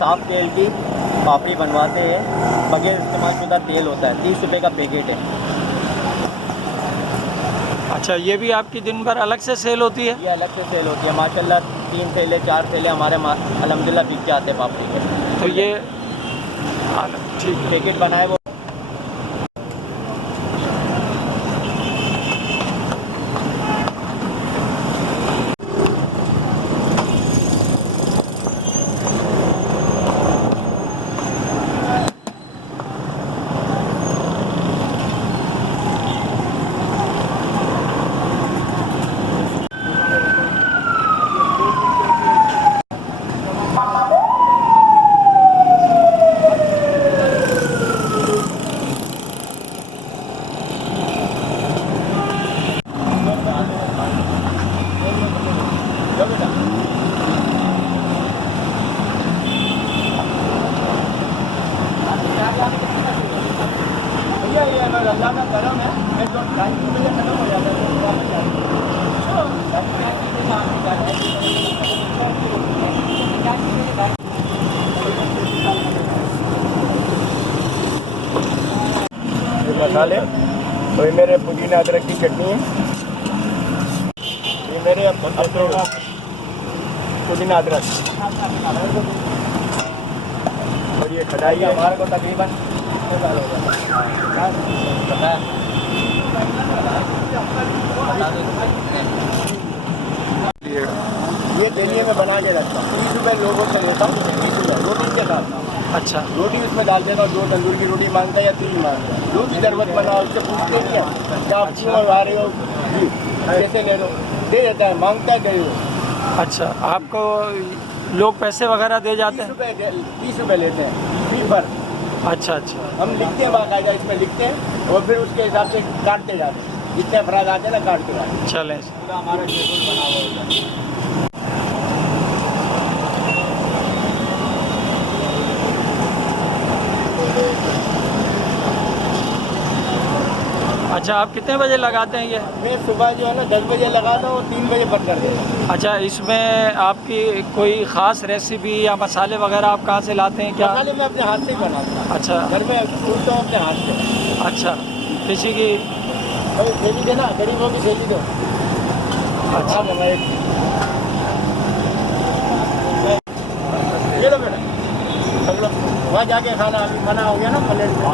साफ़ तेल की पापड़ी बनवाते हैं, बगैर इस्तेमालशुदा तेल होता है, 30 रुपये का पैकेट है। अच्छा, ये भी आपकी दिन भर अलग से सेल होती है? ये अलग से सेल होती है माशाल्लाह। 3 थैले 4 थैले हमारे अल्हम्दुलिल्लाह बिक जाते हैं पापड़ी के। तो ये ठीक है, पैकेट बनाए वो। अल्लाह का करम है, मैं जो 2:30 बजे खत्म हो जाता है तो वापस जाते हैं। मसाले तो ये मेरे पुदीना अदरक की चटनी है, ये मेरे पुदीना अदरक, और ये कढ़ाई है। हमारे को तकरीबन साल हो गया। ये दलिए में बना के रखता हूँ, 30 रुपये लोगों से लेता हूँ, 30 रुपये रोटी के साथ। अच्छा, रोटी उसमें डाल देता हूँ, 2 तंदूर की रोटी मांगता है या 3 मांगता है, जो भी ज़रूरत बनाओ उससे पूछते नहीं है क्या आप क्यों मंगवा रहे हो जी, कैसे ले लो, दे देता है, मांगता है दे दो। अच्छा, आपको लोग पैसे वगैरह दे जाते हैं? 30 रुपये लेते हैं फी पर। अच्छा अच्छा, हम लिखते हैं बाकायदा, इसमें लिखते हैं और फिर उसके हिसाब से काटते जाते हैं, जितने अफराद आते हैं ना काटते जाते हैं। चलें। पूरा हमारा शेड्यूल बना हुआ होता है। अच्छा, आप कितने बजे लगाते हैं ये? मैं सुबह जो है ना 10 बजे लगाता हूँ, 3 बजे बंद कर देता हूँ। अच्छा, इसमें आपकी कोई ख़ास रेसिपी या मसाले वगैरह आप कहाँ से लाते हैं क्या? मसाले मैं अपने हाथ से ही बनाता हूँ। अच्छा घर में कूटता हूँ अपने हाथ से। अच्छा, किसी की? भाई थैली देना, गरीबों की थैली दो। अच्छा, हाँ मंगाए, ये लो बेटा, सब लोग वहाँ जाके खाना अभी मना हो गया ना प्लेट में।